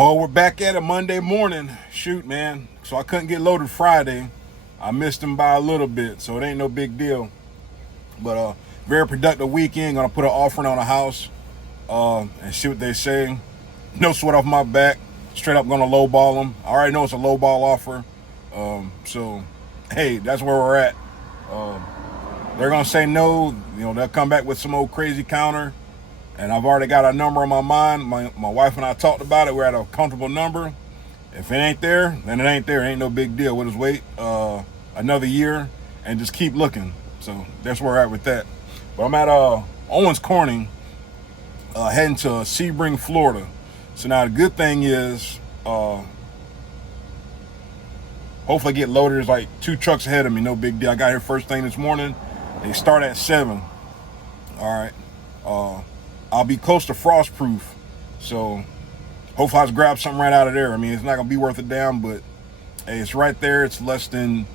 Oh, we're back at it Monday morning. Shoot, man. So I couldn't get loaded Friday. I missed them by a little bit, so it ain't no big deal. But very productive weekend. Gonna put an offering on a house and see what they say. No sweat off my back. Straight up gonna lowball them. I already know it's a lowball offer. So, hey, that's where we're at. They're gonna say no. You know, they'll come back with some old crazy counter. And I've already got a number on my mind. My wife and I talked about it. We're at a comfortable number. If it ain't there, then it ain't there. It ain't no big deal. We'll just wait another year and just keep looking. So that's where we're at with that. But I'm at Owens Corning, heading to Sebring, Florida. So now the good thing is, hopefully I get loaded. There's like 2 trucks ahead of me. No big deal. I got here first thing this morning. They start at 7. All right. I'll be close to frost proof, so hopefully I just grab something right out of there. I mean, it's not gonna be worth a damn, but hey, it's right there. It's less than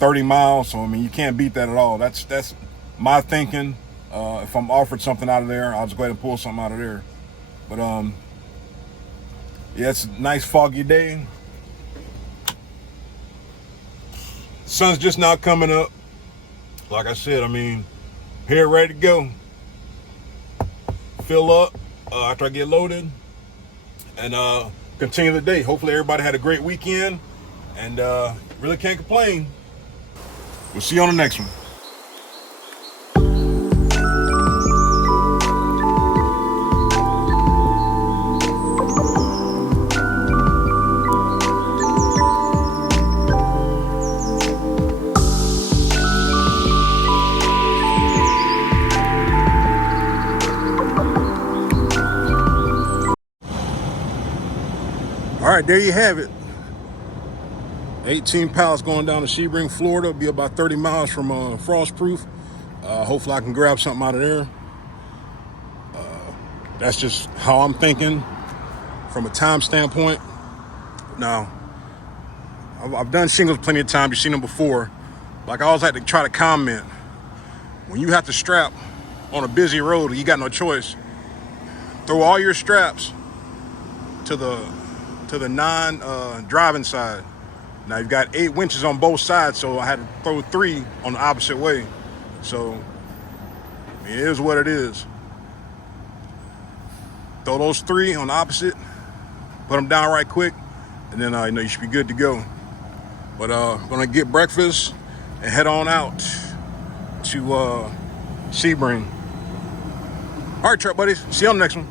30 miles, so I mean, you can't beat that at all. That's my thinking. If I'm offered something out of there, I'll just go ahead and pull something out of there. But yeah, it's a nice foggy day. Sun's just now coming up. Like I said, I mean, here ready to go. Fill up after I get loaded and continue the day. Hopefully everybody had a great weekend and really can't complain. We'll see you on the next one. All right, there you have it. 18 pallets going down to Sebring, Florida. It'll be about 30 miles from Frostproof. Hopefully I can grab something out of there. That's just how I'm thinking from a time standpoint. Now, I've done shingles plenty of times. You've seen them before. Like I always like to try to comment. When you have to strap on a busy road and you got no choice, throw all your straps to the non-driving side. Now you've got 8 winches on both sides, so I had to throw 3 on the opposite way. So it is what it is. Throw those 3 on the opposite, put them down right quick, and then you know you should be good to go. But gonna get breakfast and head on out to Sebring. All right, truck buddies. See you on the next one.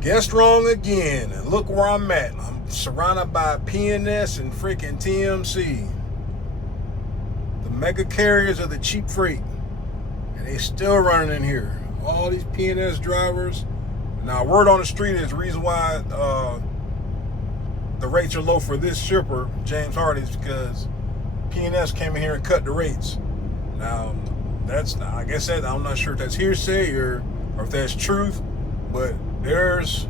Guessed wrong again, and look where I'm at. I'm surrounded by PNS and freaking TMC. The mega carriers of the cheap freight. And they still running in here. All these PNS drivers. Now, word on the street is the reason why the rates are low for this shipper, James Hardy's, because PNS came in here and cut the rates. Now, I guess I'm not sure if that's hearsay or if that's truth, but there's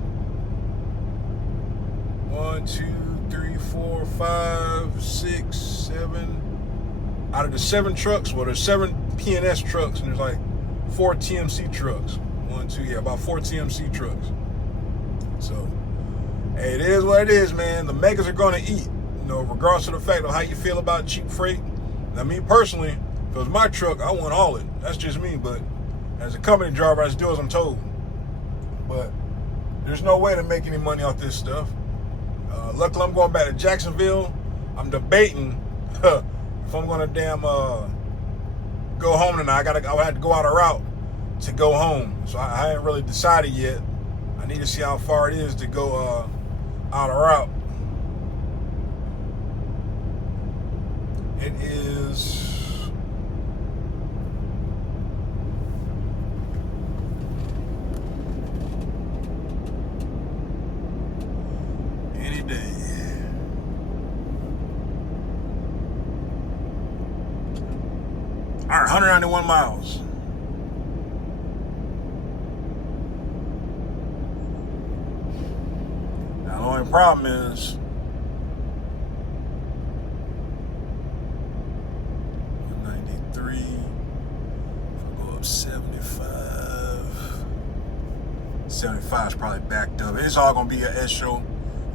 1, 2, 3, 4, 5, 6, 7. Out of the 7 trucks, well, there's 7 PNS trucks, and there's like 4 TMC trucks. 1, 2, yeah, about 4 TMC trucks. So, hey, it is what it is, man. The megas are going to eat, you know, regardless of the fact of how you feel about cheap freight. Now, me personally, if it was my truck, I want all it. That's just me, but as a company driver, I just do as I'm told. But there's no way to make any money off this stuff. Luckily, I'm going back to Jacksonville. I'm debating if I'm going to go home tonight. I would have to go out a route to go home. So I haven't really decided yet. I need to see how far it is to go out a route. It is 1, All right, 191 miles. Now, the only problem is 193. If I go up 75, 75 is probably backed up. It's all gonna be an S show,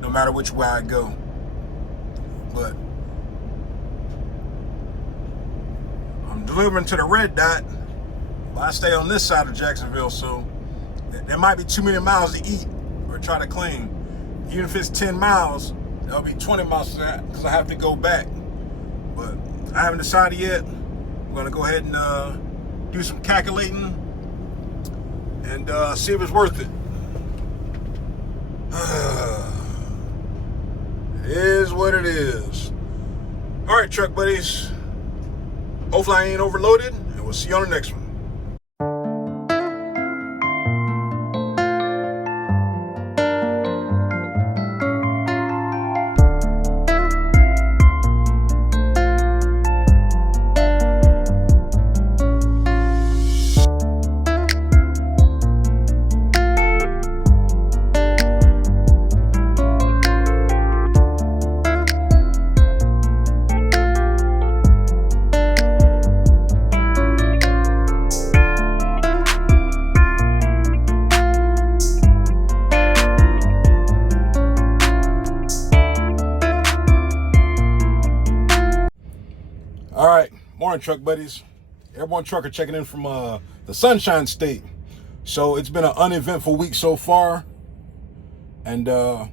no matter which way I go. But I'm delivering to the red dot. I stay on this side of Jacksonville, so there might be too many miles to eat or try to claim. Even if it's 10 miles, that'll be 20 miles because I have to go back. But I haven't decided yet. I'm gonna go ahead and do some calculating and see if it's worth it. It is what it is. All right, truck buddies. Hopefully I ain't overloaded, and we'll see you on the next one. All right, morning truck buddies. Airborne Trucker checking in from the Sunshine State. So it's been an uneventful week so far. And man,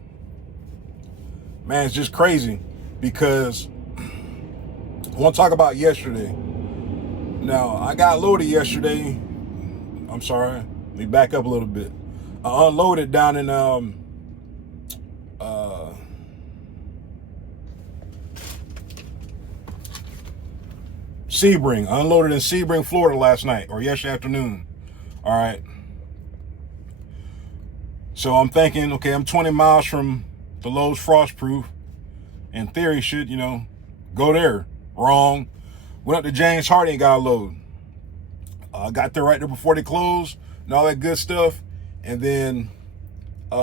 it's just crazy because I want to talk about yesterday. Now, I got loaded yesterday. I'm sorry, let me back up a little bit. I unloaded down in Sebring. I unloaded in Sebring, Florida last night or yesterday afternoon. All right. So I'm thinking, okay, I'm 20 miles from the Lowe's Frostproof. In theory, should, go there. Wrong. Went up to James Harding and got a load. Got there right there before they closed and all that good stuff. And then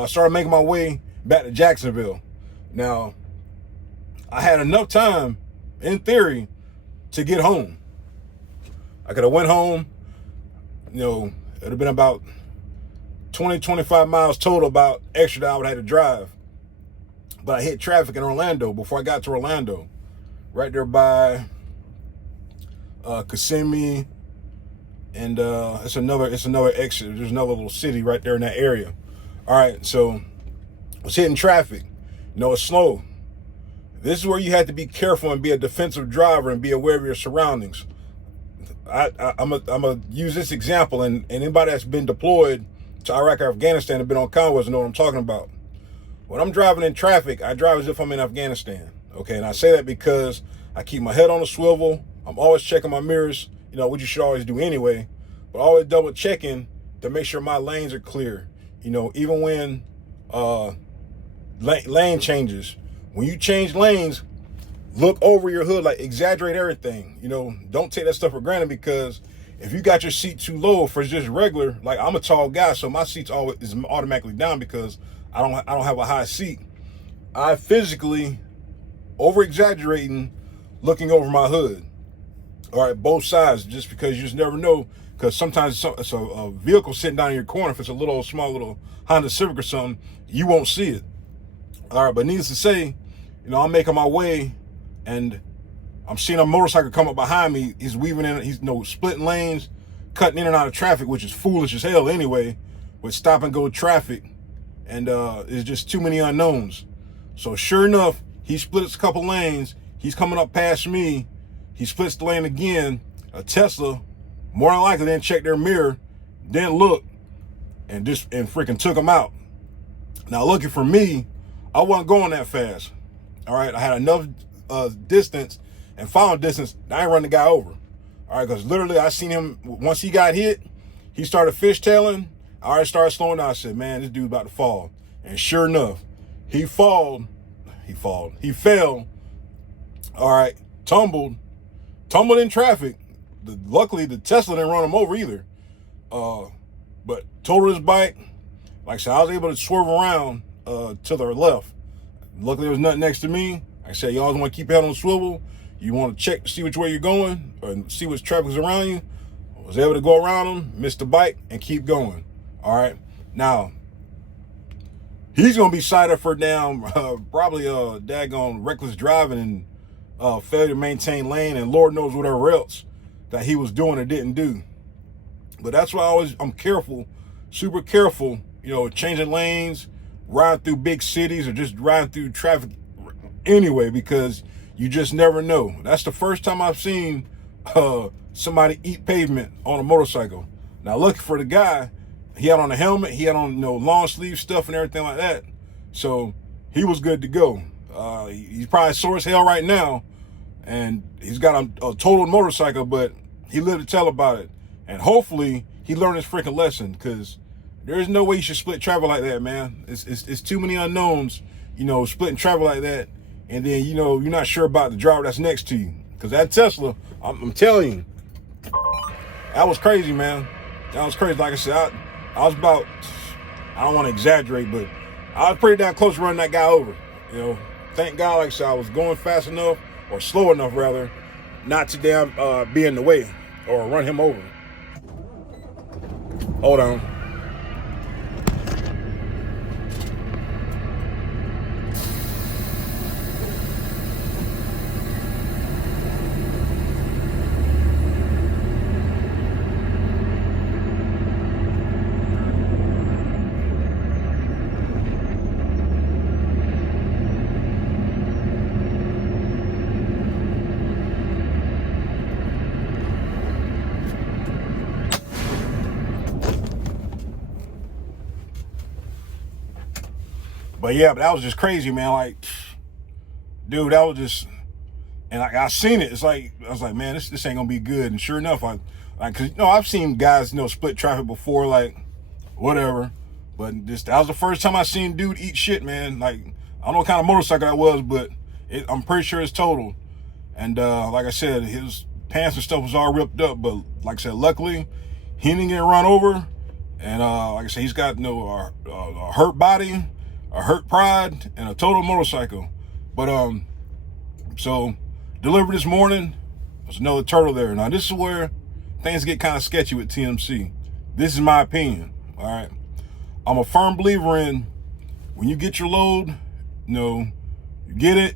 started making my way back to Jacksonville. Now, I had enough time, in theory, to get home. I could have went home, it'd have been about 20, 25 miles total, about extra that I would have had to drive. But I hit traffic in Orlando before I got to Orlando. Right there by Kissimmee, and it's another exit. There's another little city right there in that area. All right, so I was hitting traffic. It's slow. This is where you have to be careful and be a defensive driver and be aware of your surroundings. I'm gonna use this example, and anybody that's been deployed to Iraq or Afghanistan and been on convoys know what I'm talking about. When I'm driving in traffic, I drive as if I'm in Afghanistan. Okay, and I say that because I keep my head on a swivel. I'm always checking my mirrors, which you should always do anyway, but always double checking to make sure my lanes are clear. Even when lane changes. When you change lanes, look over your hood, like exaggerate everything. Don't take that stuff for granted, because if you got your seat too low for just regular, like I'm a tall guy, so my seat's always is automatically down because I don't have a high seat. I physically over exaggerating looking over my hood. All right, both sides, just because you just never know, because sometimes it's a vehicle sitting down in your corner. If it's a small little Honda Civic or something, you won't see it. All right, but needless to say, I'm making my way, and I'm seeing a motorcycle come up behind me. He's weaving in, he's splitting lanes, cutting in and out of traffic, which is foolish as hell anyway, with stop and go traffic, and there's just too many unknowns. So sure enough, he splits a couple lanes. He's coming up past me. He splits the lane again. A Tesla, more than likely, didn't check their mirror, didn't look, and freaking took him out. Now, lucky for me, I wasn't going that fast. All right, I had enough distance and final distance. I ain't run the guy over. All right, because literally I seen him, once he got hit, he started fishtailing. I already started slowing down. I said, man, this dude's about to fall. And sure enough, he fell. All right, tumbled in traffic, luckily the Tesla didn't run him over either. But totaled his bike. Like I said, I was able to swerve around to the left. Luckily, there was nothing next to me. Like I said, you always want to keep your head on swivel. You want to check to see which way you're going or see which traffic is around you. I was able to go around him, miss the bike, and keep going. All right. Now, he's going to be cited for probably daggone reckless driving and failure to maintain lane and Lord knows whatever else that he was doing or didn't do. But that's why I'm careful, super careful, changing lanes, riding through big cities or just riding through traffic anyway, because you just never know. That's the first time I've seen somebody eat pavement on a motorcycle. Now, lucky for the guy, he had on a helmet, he had on long sleeve stuff and everything like that. So he was good to go. He's probably sore as hell right now, and he's got a totaled motorcycle, but he lived to tell about it. And hopefully he learned his freaking lesson, because there is no way you should split traffic like that, man. It's too many unknowns, splitting traffic like that. And then, you're not sure about the driver that's next to you. Because that Tesla, I'm telling you, that was crazy, man. That was crazy. Like I said, I was about, I don't want to exaggerate, but I was pretty damn close to running that guy over. Thank God, like I said, I was going fast enough, or slow enough rather, not to be in the way or run him over. Hold on. But yeah, but that was just crazy, man. Like, dude, that was just, and I seen it. It's like, I was like, man, this ain't gonna be good. And sure enough, cause I've seen guys, split traffic before, like, whatever. But that was the first time I seen dude eat shit, man. Like, I don't know what kind of motorcycle that was, but I'm pretty sure it's total. And like I said, his pants and stuff was all ripped up. But like I said, luckily, he didn't get run over. And like I said, he's got a hurt body, a hurt pride, and a total motorcycle. But so delivered this morning. There's another turtle there. Now this is where things get kind of sketchy with TMC. This is my opinion. All right, I'm a firm believer in when you get your load, you get it,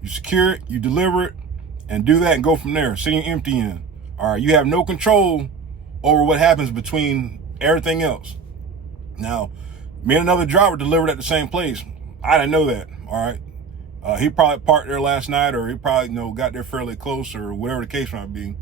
you secure it, you deliver it, and do that and go from there. Send your empty in. All right, you have no control over what happens between everything else. Now, me and another driver delivered at the same place. I didn't know that, all right? He probably parked there last night, or he probably, got there fairly close, or whatever the case might be.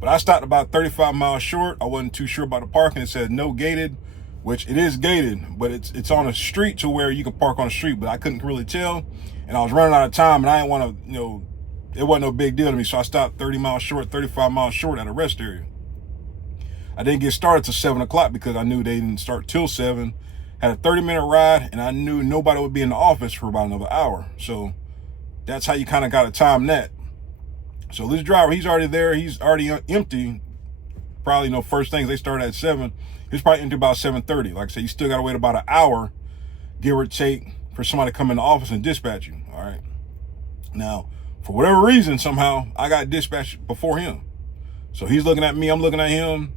But I stopped about 35 miles short. I wasn't too sure about the parking. It said no gated, which it is gated, but it's on a street to where you can park on the street, but I couldn't really tell. And I was running out of time, and I didn't want to, it wasn't no big deal to me. So I stopped 30 miles short, 35 miles short at a rest area. I didn't get started till 7 o'clock because I knew they didn't start till 7. Had a 30-minute ride, and I knew nobody would be in the office for about another hour. So that's how you kind of got to time that. So this driver, he's already there. He's already empty. Probably, first things they start at 7. He's probably empty about 7:30. Like I said, you still got to wait about an hour, give or take, for somebody to come in the office and dispatch you. All right. Now, for whatever reason, somehow I got dispatched before him. So he's looking at me, I'm looking at him,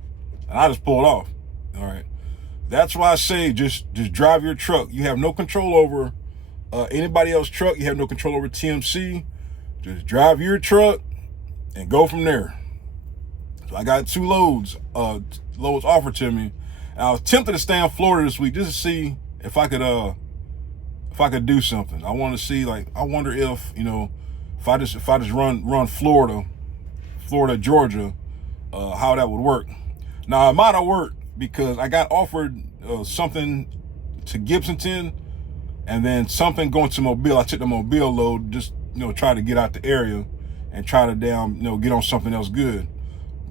and I just pulled off. All right. That's why I say just drive your truck. You have no control over anybody else's truck. You have no control over TMC. Just drive your truck and go from there. So I got 2 loads offered to me. And I was tempted to stay in Florida this week just to see if I could do something. I want to see, like, I wonder if if I just run Florida, Georgia, how that would work. Now it might have worked, because I got offered something to Gibsonton, and then something going to Mobile. I took the Mobile load, just try to get out the area and try to get on something else good.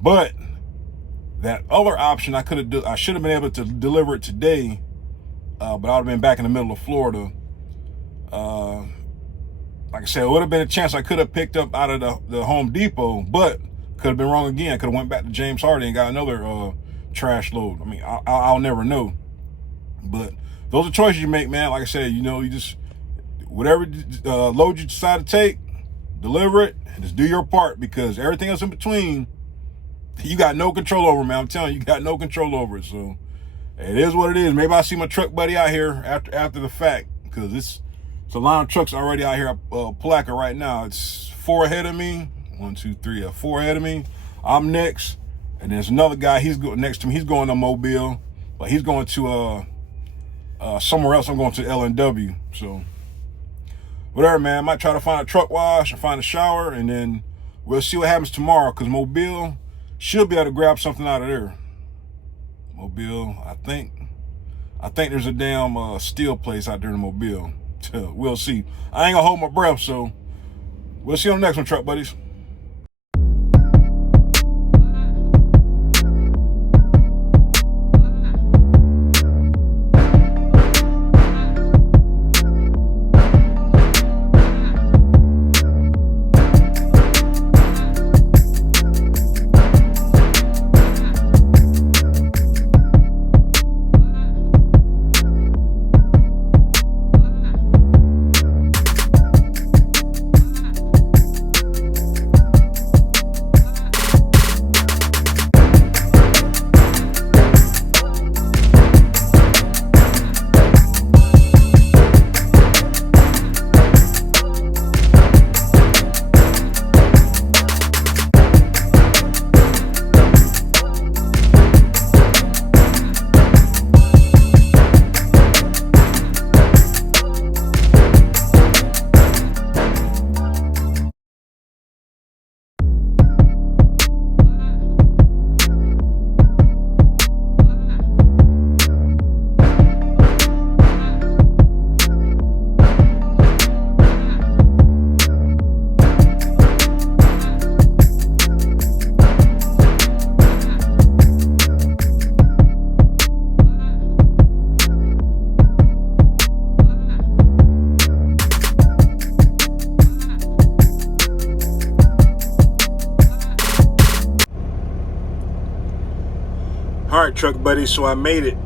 But that other option, I should have been able to deliver it today, but I would have been back in the middle of Florida. Like I said, it would have been a chance I could have picked up out of the Home Depot, but Could have been wrong again. Could have went back to James Harden and got another trash load. I mean, I'll never know. But those are choices you make, man. Like I said, you know, you just, whatever load you decide to take, deliver it, and just do your part, because everything else in between, you got no control over, man. I'm telling you, you got no control over it. So it is what it is. Maybe I'll see my truck buddy out here after the fact, because it's a line of trucks already out here at Palaca right now. It's 4 ahead of me. 1, 2, 3, 4 ahead of me. I'm next, and there's another guy. He's next to me. He's going to Mobile, but he's going to somewhere else. I'm going to L&W. So whatever, man. I might try to find a truck wash or find a shower, and then we'll see what happens tomorrow, because Mobile should be able to grab something out of there. Mobile, I think there's a damn steel place out there in Mobile. We'll see. I ain't gonna hold my breath, so we'll see on the next one, truck buddies. All right, truck buddy, so I made it.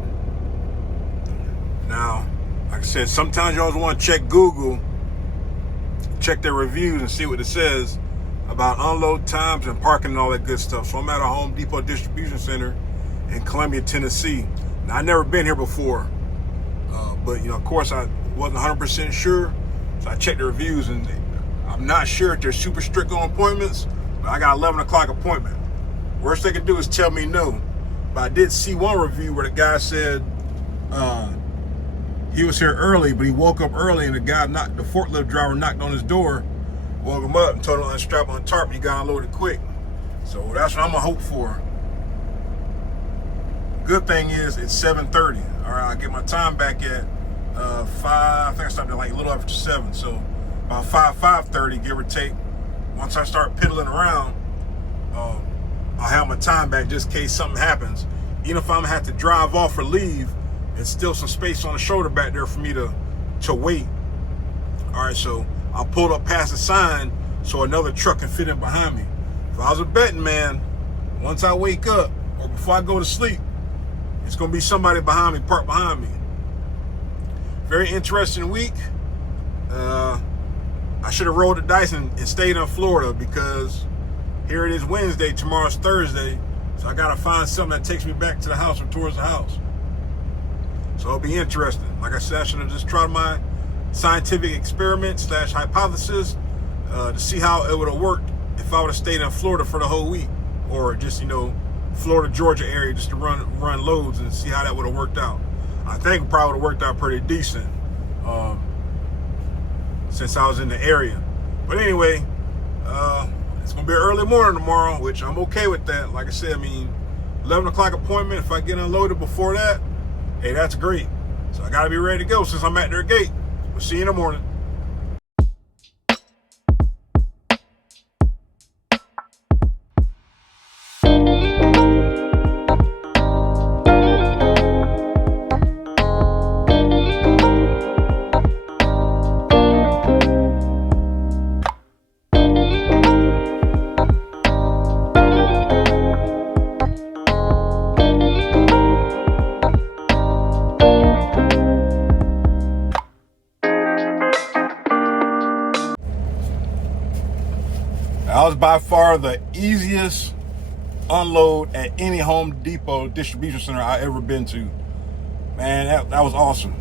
Now, like I said, sometimes you always want to check Google, check their reviews and see what it says about unload times and parking and all that good stuff. So I'm at a Home Depot distribution center in Columbia, Tennessee. Now, I've never been here before, but, you know, of course, I wasn't 100% sure, so I checked the reviews, and I'm not sure if they're super strict on appointments, but I got an 11 o'clock appointment. Worst they can do is tell me no. But I did see one review where the guy said he was here early, but he woke up early, and the forklift driver knocked on his door, woke him up, and told him to unstrap on Tarping. He got unloaded quick. So that's what I'm gonna hope for. Good thing is it's 7:30. All right, I get my time back at 5. I think I stopped at like a little after 7. So about 5:30, give or take. Once I start piddling around, I'll have my time back just in case something happens. Even if I'm gonna have to drive off or leave, there's still some space on the shoulder back there for me to wait. All right, so I'll pull up past the sign so another truck can fit in behind me. If I was a betting man, once I wake up or before I go to sleep, it's gonna be somebody behind me, parked behind me. Very interesting week. I should have rolled the dice and stayed in Florida, because here it is Wednesday, tomorrow's Thursday, so I gotta find something that takes me back to the house or towards the house. So it'll be interesting. Like I said, I should have just tried my scientific experiment / hypothesis to see how it would have worked if I would have stayed in Florida for the whole week, or just, you know, Florida, Georgia area, just to run loads and see how that would have worked out. I think it probably would have worked out pretty decent since I was in the area. But anyway, it's gonna be an early morning tomorrow, which I'm okay with that. Like I said, I mean, 11 o'clock appointment. If I get unloaded before that, hey, that's great. So I gotta be ready to go since I'm at their gate. We'll see you in the morning. by far the easiest unload at any Home Depot distribution center I ever been to. Man, that was awesome.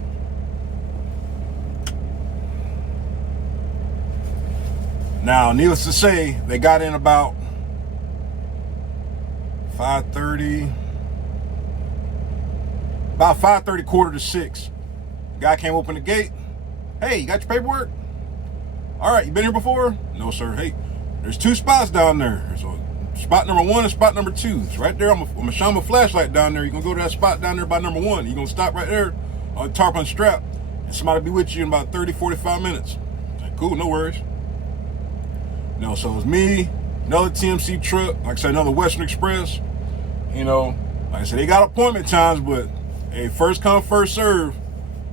Now, needless to say, they got in about 5:30, quarter to 6. Guy came open the gate. Hey, you got your paperwork? All right, you been here before? No, sir. Hey, there's 2 spots down there. So spot number 1 and spot number 2. It's right there. I'm gonna shine my flashlight down there. You're gonna go to that spot down there by number 1. You're gonna stop right there on the Tarping strap, and somebody will be with you in about 30, 45 minutes. Like, cool, no worries. No, so it's me, another TMC truck, like I said, another Western Express. You know, like I said, they got appointment times, but hey, first come, first serve.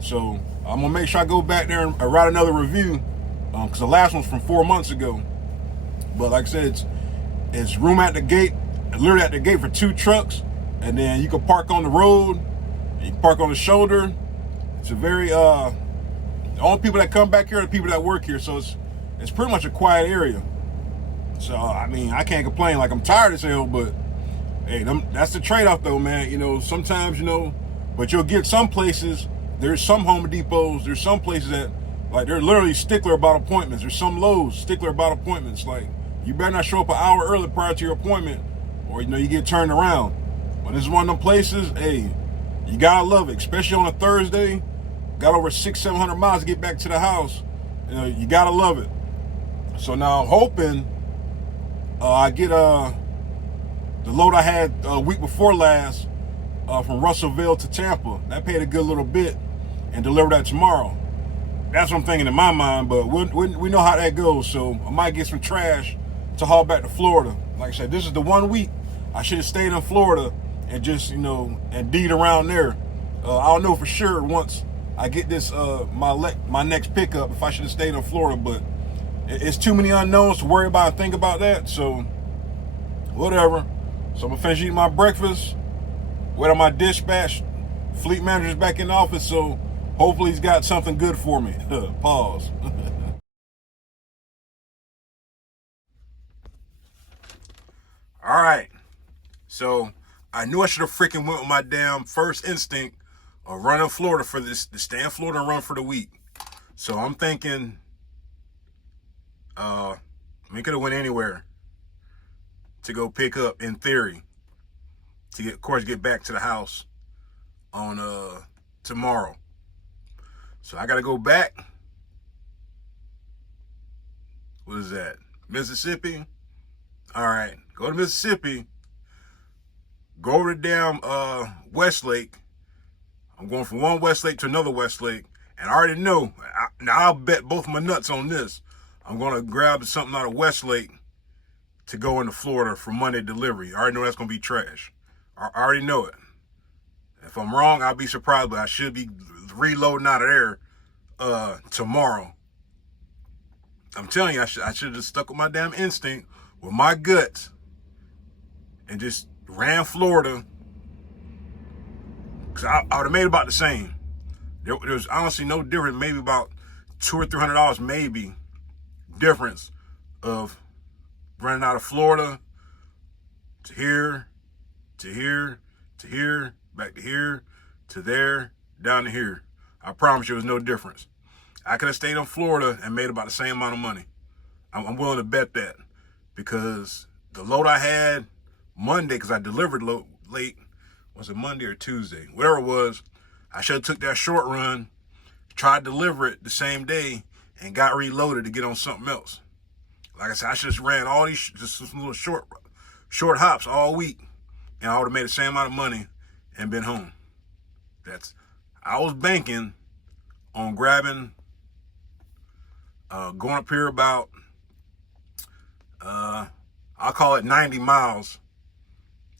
So I'm gonna make sure I go back there and write another review, because the last one's from 4 months ago. But like I said, it's room at the gate, literally at the gate for 2 trucks, and then you can park on the road, you can park on the shoulder. It's a very the only people that come back here are the people that work here, so it's pretty much a quiet area. So I mean, I can't complain. Like, I'm tired as hell, but hey, that's the trade-off though, man. You know, sometimes, you know, but you'll get some places. There's some Home Depots, there's some places that, like, they're literally stickler about appointments. There's some Lowe's stickler about appointments. Like, you better not show up an hour early prior to your appointment, or, you know, you get turned around. But this is one of them places, hey, you gotta love it, especially on a Thursday. Got over 600-700 miles to get back to the house. You know, you gotta love it. So now I'm hoping I get the load I had a week before last from Russellville to Tampa. That paid a good little bit, and deliver that tomorrow. That's what I'm thinking in my mind, but we know how that goes. So I might get some trash to haul back to Florida. Like I said, this is the 1 week I should have stayed in Florida and just, you know, and deed around there. I don't know for sure once I get this my next pickup if I should have stayed in Florida, but it's too many unknowns to worry about and think about that. So whatever. So I'm gonna finish eating my breakfast, wait on my dispatch. Fleet manager's back in the office, so hopefully he's got something good for me. Pause. All right. So I knew I should have freaking went with my damn first instinct of running Florida for this, to stay in Florida and run for the week. So I'm thinking, we could have went anywhere to go pick up, in theory, to get, of course, get back to the house on tomorrow. So I gotta go back. What is that? Mississippi? All right, go to Mississippi. Go over to damn Westlake. I'm going from one Westlake to another Westlake, and I already know. Now I'll bet both my nuts on this. I'm gonna grab something out of Westlake to go into Florida for Monday delivery. I already know that's gonna be trash. I already know it. If I'm wrong, I'll be surprised, but I should be reloading out of there tomorrow. I'm telling you, I should have just stuck with my damn instinct, with my guts, and just ran Florida. Because I would have made about the same. There's honestly no difference, maybe about $200 or $300 maybe difference of running out of Florida to here, to here, to here, back to here, to there, down to here. I promise you, there's no difference. I could have stayed in Florida and made about the same amount of money. I'm willing to bet that, because the load I had Monday, because I delivered late, was it Monday or Tuesday? Whatever it was, I should have took that short run, tried to deliver it the same day, and got reloaded to get on something else. Like I said, I should have ran all these just some little short hops all week, and I would have made the same amount of money and been home. I was banking on grabbing, going up here about, I'll call it 90 miles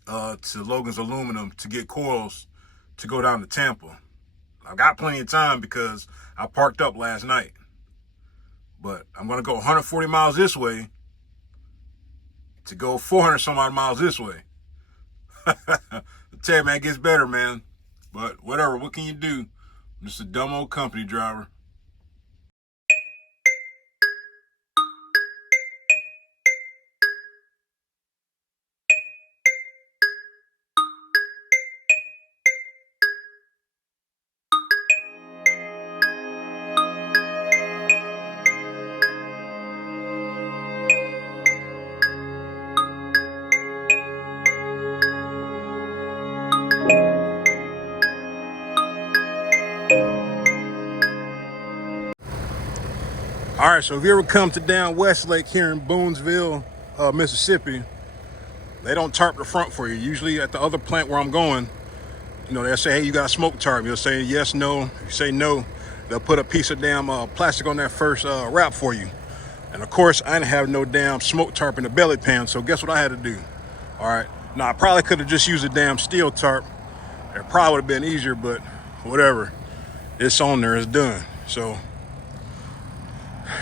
to Logan's Aluminum to get coils to go down to Tampa. I got plenty of time because I parked up last night. But I'm going to go 140 miles this way to go 400 some odd miles this way. I tell you, man, it gets better, man. But whatever, what can you do? I'm just a dumb old company driver. All right, so if you ever come to down Westlake here in Boonesville, Mississippi, they don't tarp the front for you. Usually at the other plant where I'm going, you know, they'll say, hey, you got a smoke tarp. You'll say yes, no. If you say no, they'll put a piece of damn plastic on that first wrap for you. And of course, I didn't have no damn smoke tarp in the belly pan, so guess what I had to do? All right, now I probably could have just used a damn steel tarp. It probably would have been easier, but whatever. It's on there, it's done. So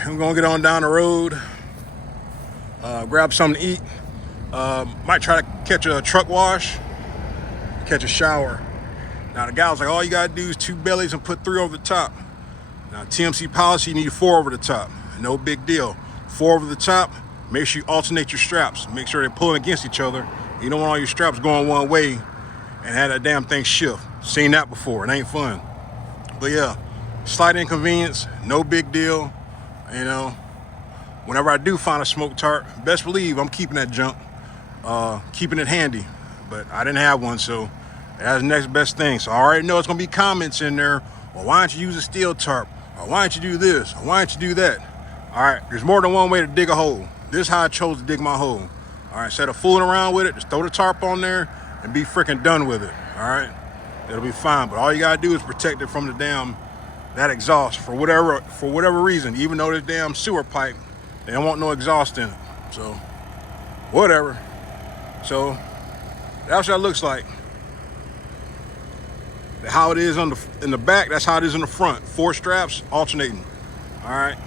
I'm gonna get on down the road, grab something to eat. Might try to catch a truck wash, catch a shower. Now the guy was like, all you gotta do is 2 bellies and put 3 over the top. Now TMC policy, you need 4 over the top. No big deal. 4 over the top, make sure you alternate your straps. Make sure they're pulling against each other. You don't want all your straps going one way and have that damn thing shift. Seen that before, it ain't fun. But yeah, slight inconvenience, no big deal. You know, whenever I do find a smoke tarp, best believe I'm keeping that junk, keeping it handy. But I didn't have one, so that's the next best thing. So I already know it's gonna be comments in there. Well, why don't you use a steel tarp? Or why don't you do this? Or why don't you do that? All right, there's more than one way to dig a hole. This is how I chose to dig my hole. All right, instead of fooling around with it, just throw the tarp on there and be freaking done with it. All right, it'll be fine. But all you gotta do is protect it from the damn that exhaust for whatever reason. Even though this damn sewer pipe, they don't want no exhaust in it. So whatever. So that's what it looks like. How it is in the back, that's how it is in the front. 4 straps alternating. All right.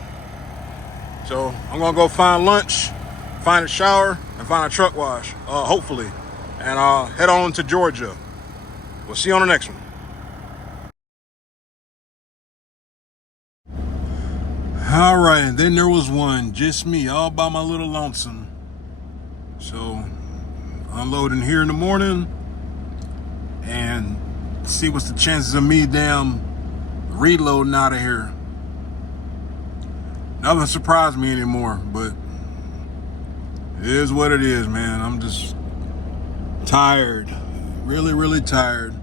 So I'm gonna go find lunch, find a shower, and find a truck wash, hopefully, and head on to Georgia. We'll see you on the next one. All right, and then there was one, just me, all by my little lonesome. So unloading here in the morning and see what's the chances of me damn reloading out of here. Nothing surprised me anymore, but it is what it is, man. I'm just tired, really, really tired.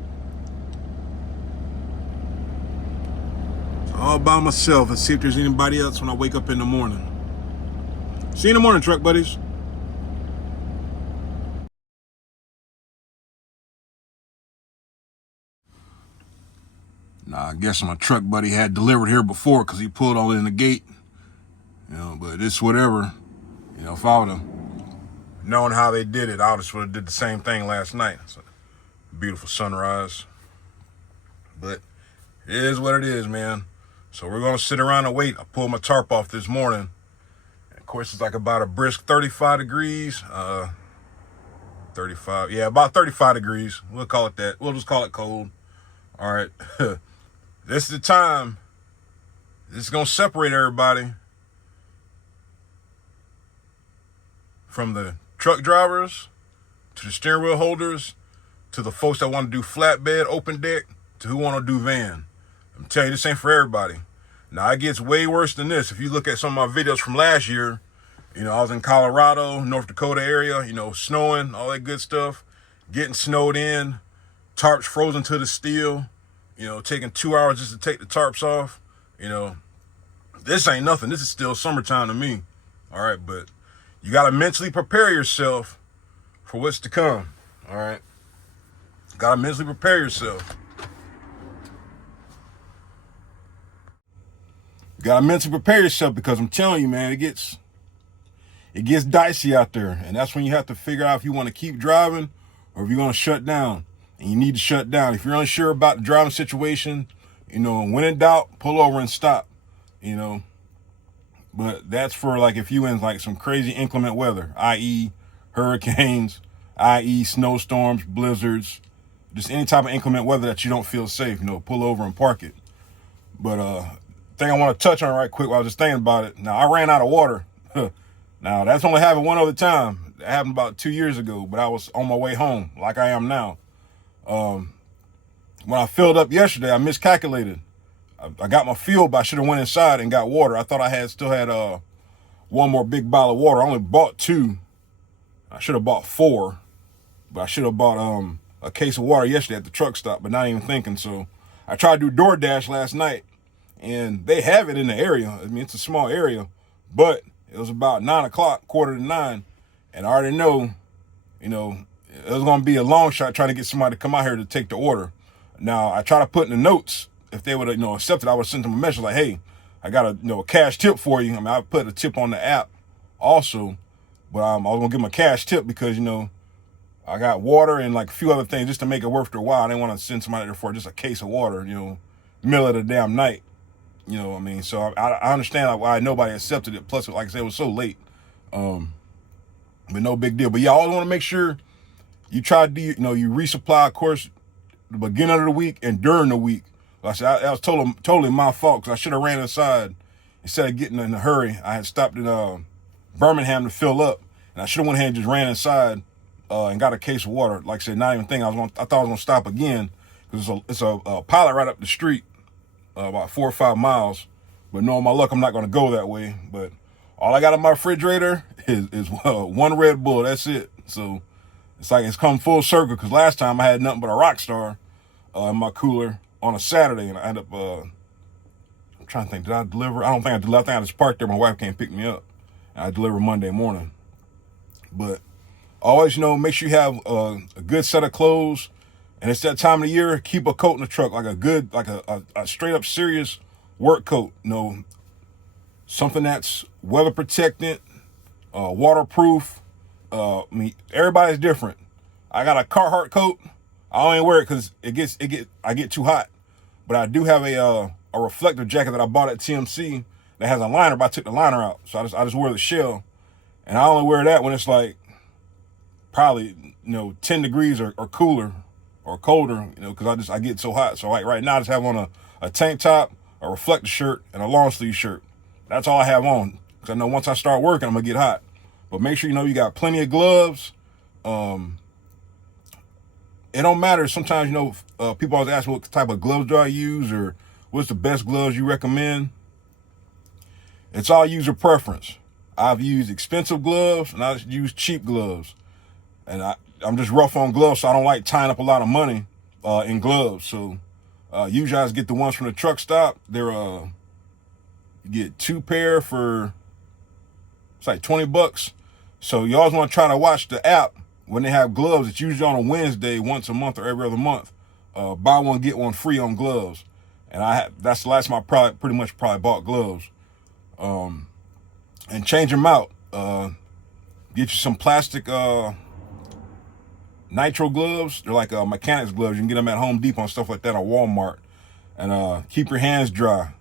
All by myself and see if there's anybody else when I wake up in the morning. See you in the morning, truck buddies. Nah, I guess my truck buddy had delivered here before because he pulled all in the gate. You know, but it's whatever. You know, if I would have known how they did it, I just would have did the same thing last night. It's a beautiful sunrise. But it is what it is, man. So we're going to sit around and wait. I pulled my tarp off this morning. And of course, it's like about a brisk 35 degrees. 35, yeah, about 35 degrees. We'll call it that. We'll just call it cold. All right. This is the time. This is going to separate everybody from the truck drivers to the steering wheel holders to the folks that want to do flatbed, open deck, to who want to do van. I'm telling you, this ain't for everybody. Now, it gets way worse than this. If you look at some of my videos from last year, you know, I was in Colorado, North Dakota area, you know, snowing, all that good stuff, getting snowed in, tarps frozen to the steel, you know, taking 2 hours just to take the tarps off. You know, this ain't nothing. This is still summertime to me. All right, but you got to mentally prepare yourself for what's to come. All right. Got to mentally prepare yourself. You got to mentally prepare yourself because I'm telling you, man, it gets dicey out there. And that's when you have to figure out if you want to keep driving or if you're going to shut down. And you need to shut down. If you're unsure about the driving situation, you know, when in doubt, pull over and stop, you know. But that's for like if you in like some crazy inclement weather, i.e. hurricanes, i.e. snowstorms, blizzards, just any type of inclement weather that you don't feel safe, you know, pull over and park it. But thing I want to touch on right quick while I was just thinking about it. Now, I ran out of water. Now, that's only happened one other time. It happened about 2 years ago, but I was on my way home like I am now. When I filled up yesterday, I miscalculated. I got my fuel, but I should have went inside and got water. I thought I still had one more big bottle of water. I only bought 2. I should have bought 4, but I should have bought a case of water yesterday at the truck stop, but not even thinking. So I tried to do DoorDash last night, and they have it in the area. I mean, it's a small area, but it was about 9 o'clock, 8:45, and I already know, it was going to be a long shot trying to get somebody to come out here to take the order. Now, I try to put in the notes, if they would have, accepted, I would have sent them a message like, hey, I got a cash tip for you. I mean, I put a tip on the app also, but I was going to give them a cash tip because, I got water and like a few other things just to make it worth their while. I didn't want to send somebody there for just a case of water, middle of the damn night. What I mean? So I understand like why nobody accepted it. Plus, like I said, it was so late. But no big deal. But yeah, I always want to make sure you try to do, you resupply, of course, the beginning of the week and during the week. Like I said, that was totally my fault because I should have ran inside instead of getting in a hurry. I had stopped in Birmingham to fill up, and I should have went ahead and just ran inside and got a case of water. Like I said, not even thinking I thought I was gonna stop again because it's a pilot right up the street, about 4 or 5 miles. But knowing my luck, I'm not gonna go that way. But all I got in my refrigerator is one Red Bull. That's it. So it's like it's come full circle because last time I had nothing but a Rockstar in my cooler on a Saturday, and I ended up, I'm trying to think, did I deliver? I don't think I delivered. I think I just parked there. My wife came pick me up, and I delivered Monday morning. But always, make sure you have a good set of clothes, and it's that time of the year, keep a coat in the truck, like a good, like a straight up serious work coat, something that's weather protected, waterproof. I mean, everybody's different. I got a Carhartt coat. I only wear it because I get too hot. But I do have a reflective jacket that I bought at TMC that has a liner, but I took the liner out. So I just wear the shell. And I only wear that when it's like probably, 10 degrees or cooler or colder, because I get so hot. So like right now I just have on a tank top, a reflective shirt, and a long sleeve shirt. That's all I have on. Because I know once I start working, I'm going to get hot. But make sure you got plenty of gloves. It don't matter. Sometimes, people always ask what type of gloves do I use or what's the best gloves you recommend. It's all user preference. I've used expensive gloves and I've used cheap gloves. And I'm just rough on gloves, so I don't like tying up a lot of money in gloves. So usually I just get the ones from the truck stop. They're you get 2 pair for it's like $20. So you always want to try to watch the app. When they have gloves, it's usually on a Wednesday, once a month or every other month. Buy one, get one free on gloves. And that's the last time I pretty much bought gloves. And change them out. Get you some plastic nitro gloves. They're like mechanics gloves. You can get them at Home Depot and stuff like that, or Walmart. And keep your hands dry.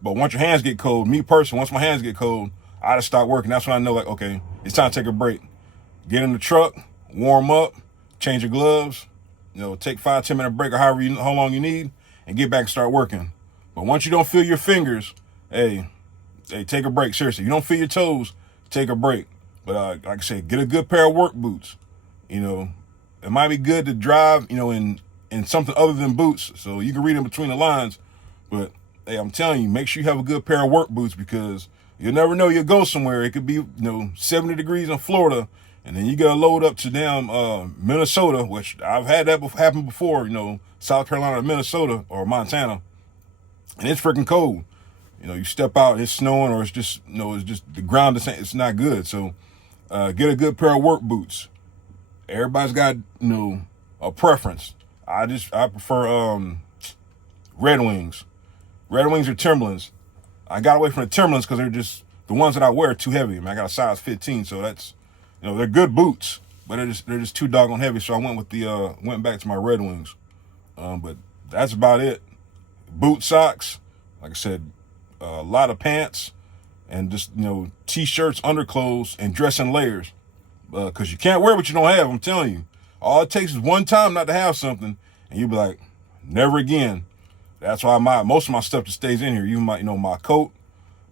But once your hands get cold, me personally, once my hands get cold, I just stop working. That's when I know, like, okay, it's time to take a break. Get in the truck, warm up, change your gloves, take 5-10 minute break or how long you need, and get back and start working. But once you don't feel your fingers, hey, take a break. Seriously, you don't feel your toes, take a break. But like I said, get a good pair of work boots. It might be good to drive, in something other than boots, so you can read in between the lines. But hey, I'm telling you, make sure you have a good pair of work boots because you'll never know. You'll go somewhere. It could be 70 degrees in Florida. And then you got to load up to damn Minnesota, which I've had that happen before, South Carolina, Minnesota, or Montana. And it's freaking cold. You step out, it's snowing, or it's just, it's just the ground, it's not good. So get a good pair of work boots. Everybody's got, a preference. I prefer Red Wings. Red Wings or Timberlands. I got away from the Timberlands because they're just, the ones that I wear are too heavy. I mean, I got a size 15, so that's, they're good boots, but they're just too doggone heavy. So I went back to my Red Wings. But that's about it. Boot socks, like I said, a lot of pants, and just t-shirts, underclothes, and dress in layers. Because you can't wear what you don't have. I'm telling you, all it takes is one time not to have something, and you'll be like, never again. That's why most of my stuff just stays in here. You might my coat,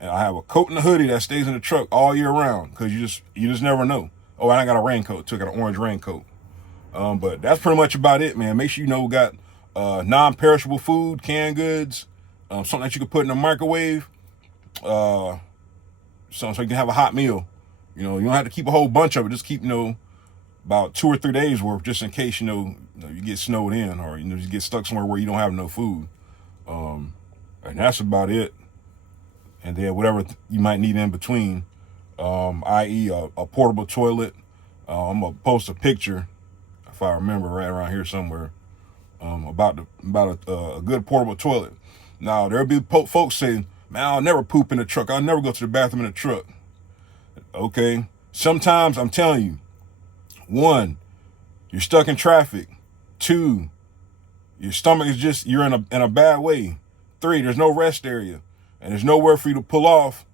and I have a coat and a hoodie that stays in the truck all year round because you just never know. Oh, and I got a raincoat too. I got an orange raincoat. But that's pretty much about it, man. Make sure we got non-perishable food, canned goods, something that you can put in the microwave, something so you can have a hot meal. You don't have to keep a whole bunch of it. Just keep about 2 or 3 days worth, just in case you get snowed in or you get stuck somewhere where you don't have no food. And that's about it. And then whatever you might need in between, i.e. a portable toilet. I'm gonna post a picture, if I remember, right around here somewhere, about a good portable toilet. Now there'll be folks saying, "Man, I'll never poop in the truck. I'll never go to the bathroom in the truck." Okay, sometimes I'm telling you, one, you're stuck in traffic. Two, your stomach is just, you're in a bad way. Three, there's no rest area, and there's nowhere for you to pull off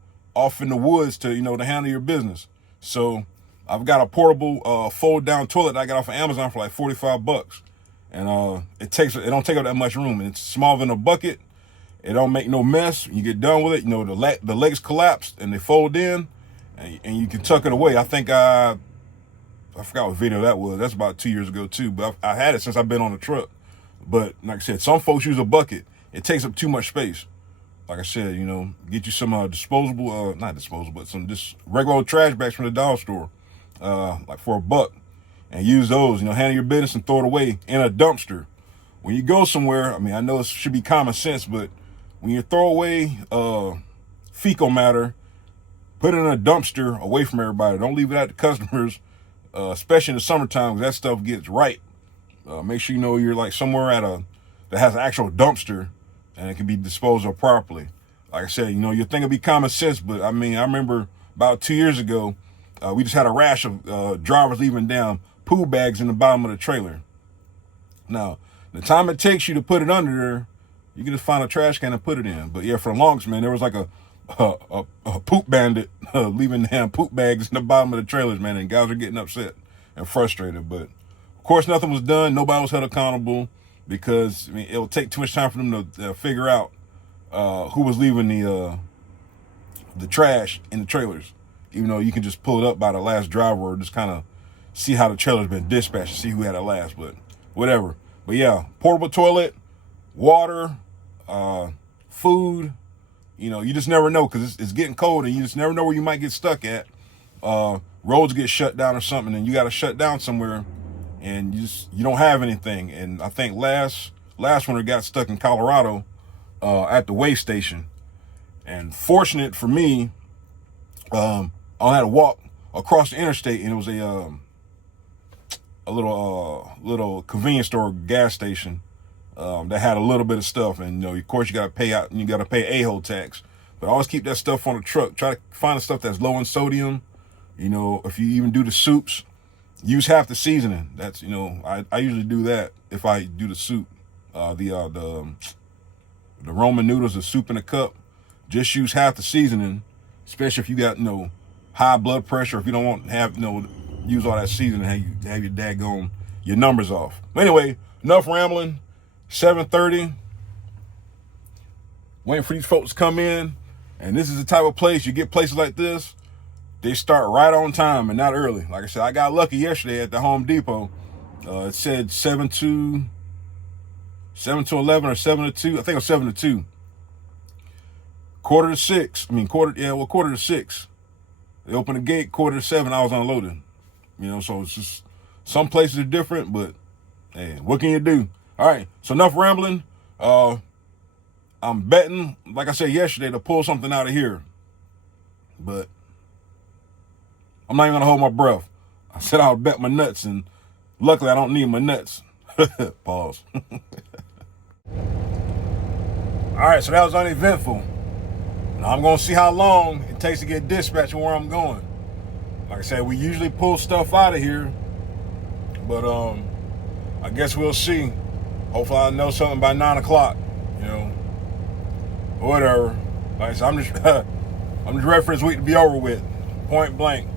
in the woods to handle your business. So I've got a portable fold down toilet that I got off of Amazon for like $45, and it don't take up that much room, and it's smaller than a bucket. It don't make no mess. You get done with it, the legs collapse and they fold in, and you can tuck it away. I think I forgot what video that was. That's about 2 years ago too, but I had it since I've been on the truck. But like I said, some folks use a bucket. It takes up too much space. Like I said, get you some disposable, not disposable, but some just regular old trash bags from the dollar store, like for $1, and use those. Handle your business and throw it away in a dumpster. When you go somewhere, I mean, I know it should be common sense, but when you throw away fecal matter, put it in a dumpster away from everybody. Don't leave it at the customers, especially in the summertime, because that stuff gets ripe. Make sure you're like somewhere that has an actual dumpster, and it can be disposed of properly. Like I said, your thing will be common sense, but I mean, I remember about 2 years ago, we just had a rash of drivers leaving down poo bags in the bottom of the trailer. Now, the time it takes you to put it under there, you can just find a trash can and put it in. But yeah, for the longest, man, there was like a poop bandit leaving damn poop bags in the bottom of the trailers, man, and guys are getting upset and frustrated. But of course, nothing was done. Nobody was held accountable, because I mean, it will take too much time for them to figure out who was leaving the trash in the trailers. Even though you can just pull it up by the last driver, or just kind of see how the trailer's been dispatched to see who had it last. But whatever. But yeah, portable toilet, water, food. You just never know, because it's getting cold, and you just never know where you might get stuck at. Roads get shut down or something, and you got to shut down somewhere, and you don't have anything. And I think last winter got stuck in Colorado at the way station. And fortunate for me, I had to walk across the interstate, and it was a little convenience store, gas station, that had a little bit of stuff. And of course you got to pay a-hole tax, but always keep that stuff on the truck. Try to find the stuff that's low in sodium. If you even do the soups, use half the seasoning. That's I usually do that if I do the soup. The Roman noodles, the soup in a cup, just use half the seasoning, especially if you got high blood pressure. If you don't want to have use all that seasoning, have your daggone your numbers off. But anyway, enough rambling. 7:30. Waiting for these folks to come in. And this is the type of place, you get places like this, they start right on time and not early. Like I said, I got lucky yesterday at the Home Depot. It said 7 to 11 or 7 to 2. I think it was 7 to 2. Quarter to 6. They opened the gate, 6:45, I was unloading. So it's just, some places are different, but hey, what can you do? All right, so enough rambling. I'm betting, like I said yesterday, to pull something out of here. But I'm not even gonna hold my breath. I said I'll bet my nuts, and luckily I don't need my nuts. Pause. All right, so that was uneventful. Now I'm gonna see how long it takes to get dispatched and where I'm going. Like I said, we usually pull stuff out of here, but I guess we'll see. Hopefully I'll know something by 9 o'clock, whatever. Like I said, I'm just ready for this week to be over with, point blank,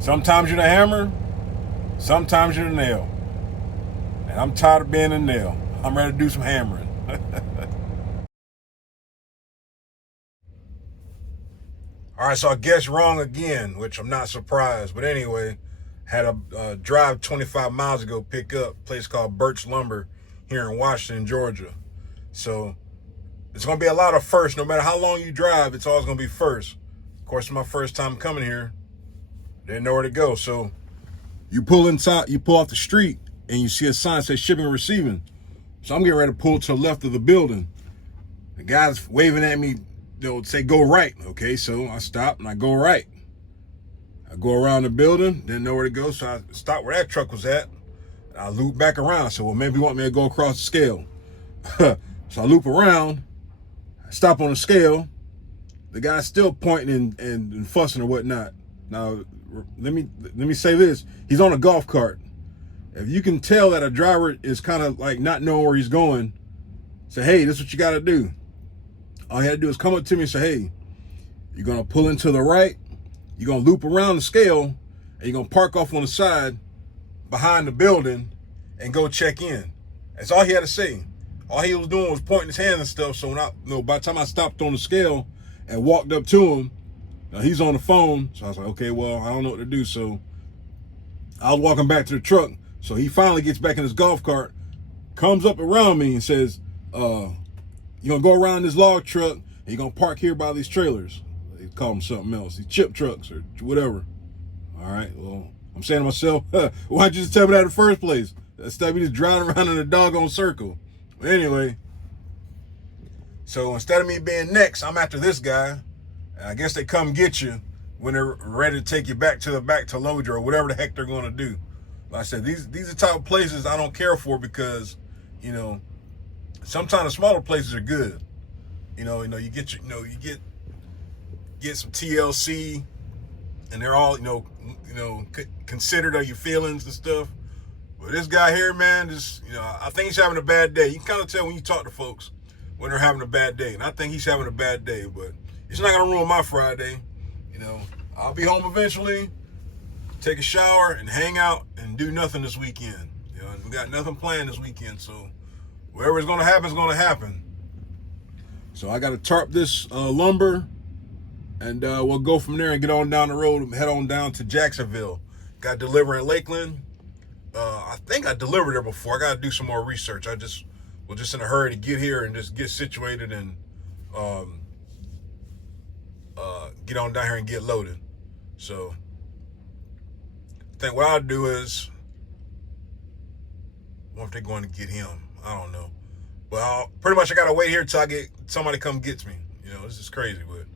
Sometimes you're the hammer, sometimes you're the nail. And I'm tired of being a nail. I'm ready to do some hammering. All right, so I guess wrong again, which I'm not surprised. But anyway, had a drive 25 miles ago, pick up a place called Birch Lumber here in Washington, Georgia. So it's going to be a lot of firsts. No matter how long you drive, it's always going to be first. Of course, it's my first time coming here. Didn't know where to go. So you pull off the street, and you see a sign that says shipping and receiving. So I'm getting ready to pull to the left of the building. The guy's waving at me, say go right. Okay, so I stop and I go right. I go around the building, didn't know where to go, so I stopped where that truck was at. I loop back around. So, well, maybe you want me to go across the scale. So I loop around, I stop on the scale. The guy's still pointing and fussing or whatnot. Now, let me say this. He's on a golf cart. If you can tell that a driver is kind of like not knowing where he's going, say, hey, this is what you got to do. All he had to do is come up to me and say, hey, you're going to pull into the right, you're going to loop around the scale, and you're going to park off on the side behind the building and go check in. That's all he had to say. All he was doing was pointing his hand and stuff. So when by the time I stopped on the scale and walked up to him, he's on the phone. So I was like, okay, well, I don't know what to do. So I was walking back to the truck. So he finally gets back in his golf cart, comes up around me and says, you're going to go around this log truck and you're going to park here by these trailers. They call them something else, these chip trucks or whatever. All right, well, I'm saying to myself, why'd you just tell me that in the first place? Instead of me just driving around in a doggone circle. But anyway, so instead of me being next, I'm after this guy. And I guess they come get you when they're ready to take you back to load you or whatever the heck they're going to do. Like I said, these are the type of places I don't care for because, sometimes the smaller places are good. You get some TLC, and they're all considered of your feelings and stuff. But this guy here, man, I think he's having a bad day. You can kind of tell when you talk to folks when they're having a bad day, and I think he's having a bad day. But it's not gonna ruin my Friday. I'll be home eventually, take a shower, and hang out and do nothing this weekend. We got nothing planned this weekend, so whatever's gonna happen is gonna happen. So I got to tarp this lumber, and we'll go from there and get on down the road and head on down to Jacksonville. Got delivery in Lakeland. I think I delivered there before. I got to do some more research. Was just in a hurry to get here and just get situated and get on down here and get loaded. So I think what I'll do is, what if they're going to get him? I don't know. Well, pretty much I got to wait here till I get somebody come gets me. This is crazy, but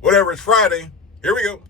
whatever. It's Friday. Here we go.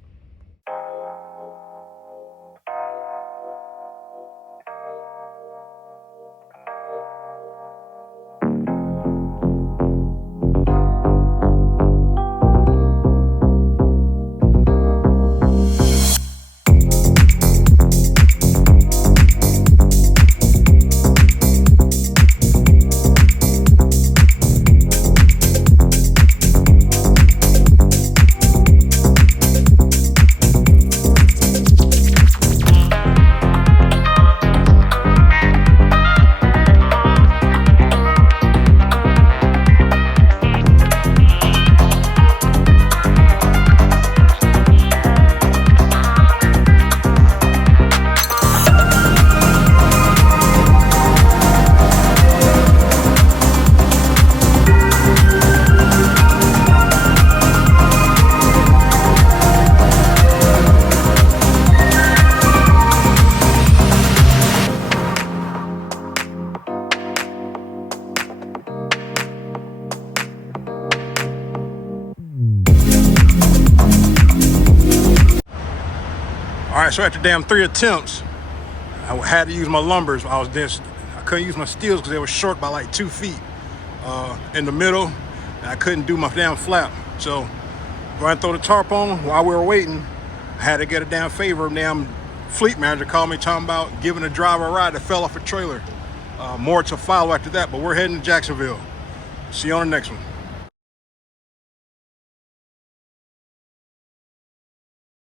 All right, so after damn 3 attempts, I had to use my lumbers. I couldn't use my steels because they were short by like 2 feet in the middle, and I couldn't do my damn flap. So when I throw the tarp on while we were waiting, I had to get a damn favor. Damn fleet manager called me talking about giving a driver a ride that fell off a trailer. More to follow after that, but we're heading to Jacksonville. See you on the next one.